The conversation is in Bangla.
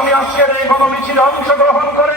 আমি আজকের এই গণমিছিলে অংশগ্রহণ করে।